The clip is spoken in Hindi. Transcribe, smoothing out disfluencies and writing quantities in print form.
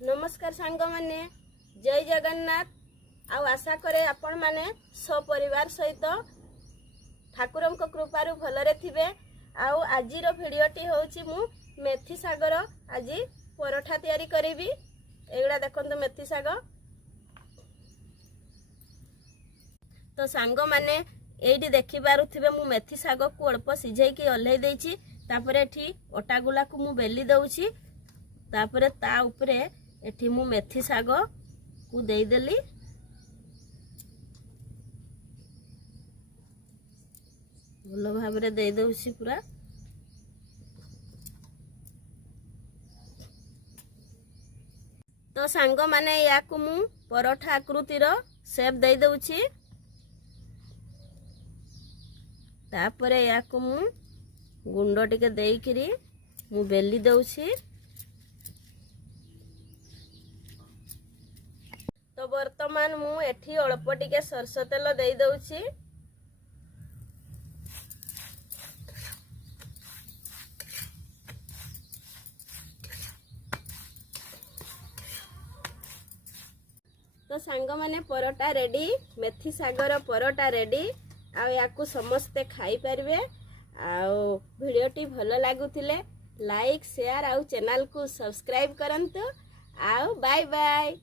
नमस्कार सांग माने जय जगन्नाथ आउ आशा करे आपण माने सपरिवार सहित ठाकुर कृपारु भलरे थिबे। आउ आजिर भिडियोटी होची मु मेथी सागर आज परोठा तैयारी करिवि। एगुड़ा देखंतु मेथी साग तो सांग माने एठी देखि पारुथिबे मु मेथी साग को अल्प सिझाई ओल्है देछि। तापरे एठी ओटा गुला को मु बेली दउछि। तापरे ता उपरे एठी मु मेथी साग को देई देली। भलो भाबरे देई दउछि पूरा। तो सांग माने या को मु परोठा आकृतिर शेप देई दउछि। तापरे या को मु गुंड टिके देई करी मु बेली दउछि। तो वर्तमान मु एठी अल्प टिके सरसो तेल देई दउछि। तो सांग माने परोटा रेडी, मेथी सागर परोटा रेडी। आ याकू समस्ते खाई परिवे। आउ वीडियोटी भलो लागुथिले लाइक शेयर आउ चैनल को सब्सक्राइब करंतु। आउ बाय बाय।